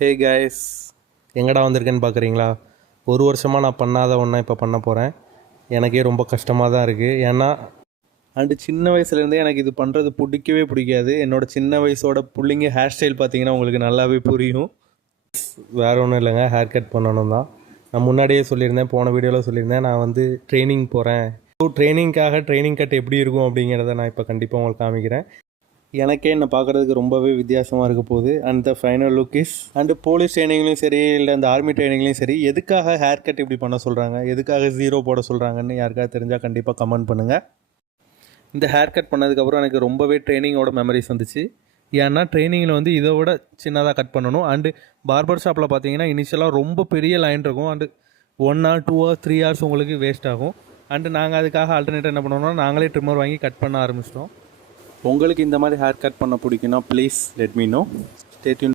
Hey guys, எங்கடா வந்திருக்கேன்னு பார்க்குறீங்களா? ஒரு வருஷமாக நான் பண்ணாத ஒன்றா இப்போ பண்ண போகிறேன். எனக்கே ரொம்ப கஷ்டமாக தான் இருக்குது. ஏன்னா சின்ன வயசுலேருந்தே எனக்கு இது பண்ணுறது பிடிக்கவே பிடிக்காது. என்னோடய சின்ன வயசோட பிள்ளைங்க ஹேர் ஸ்டைல் பார்த்தீங்கன்னா உங்களுக்கு நல்லாவே புரியும். வேறு ஒன்றும் இல்லைங்க, ஹேர் கட் பண்ணணும் தான். நான் முன்னாடியே சொல்லியிருந்தேன், போன வீடியோவில் சொல்லியிருந்தேன், நான் வந்து ட்ரைனிங் போகிறேன். ட்ரைனிங்காக ட்ரைனிங் கட் எப்படி இருக்கும் அப்படிங்கிறத நான் இப்போ கண்டிப்பாக உங்களுக்கு காமிக்கிறேன். எனக்கே என்னை பார்க்குறதுக்கு ரொம்பவே வித்தியாசமாக இருக்க போகுது. And the final look is and police ட்ரைனிங்லையும் சரி, இல்லை அந்த ஆர்மி ட்ரைனிங்லையும் சரி, எதுக்காக ஹேர் கட் இப்படி பண்ண சொல்கிறாங்க, எதுக்காக ஜீரோ போட சொல்கிறாங்கன்னு யாருக்காவது தெரிஞ்சால் கண்டிப்பாக கமெண்ட் பண்ணுங்கள். இந்த ஹேர் கட் பண்ணதுக்கப்புறம் எனக்கு ரொம்பவே ட்ரைனிங்கோட மெமரிஸ் வந்துச்சு. ஏன்னா ட்ரைனிங்கில் வந்து இதை விட சின்னதாக கட் பண்ணணும். அண்டு பார்பர் ஷாப்பில் பார்த்தீங்கன்னா இனிஷியலாக ரொம்ப பெரிய லைன் இருக்கும். அண்டு 1 hour 2 hours 3 hours உங்களுக்கு வேஸ்ட் ஆகும். அண்டு நாங்கள் அதுக்காக ஆல்டர்னேட்டாக என்ன பண்ணோம்னா நாங்களே ட்ரிம்மர் வாங்கி கட் பண்ண ஆரம்பிச்சிட்டோம். உங்களுக்கு இந்த மாதிரி ஹேர் கட் பண்ண பிடிக்குன்னா please let me know. Stay tune.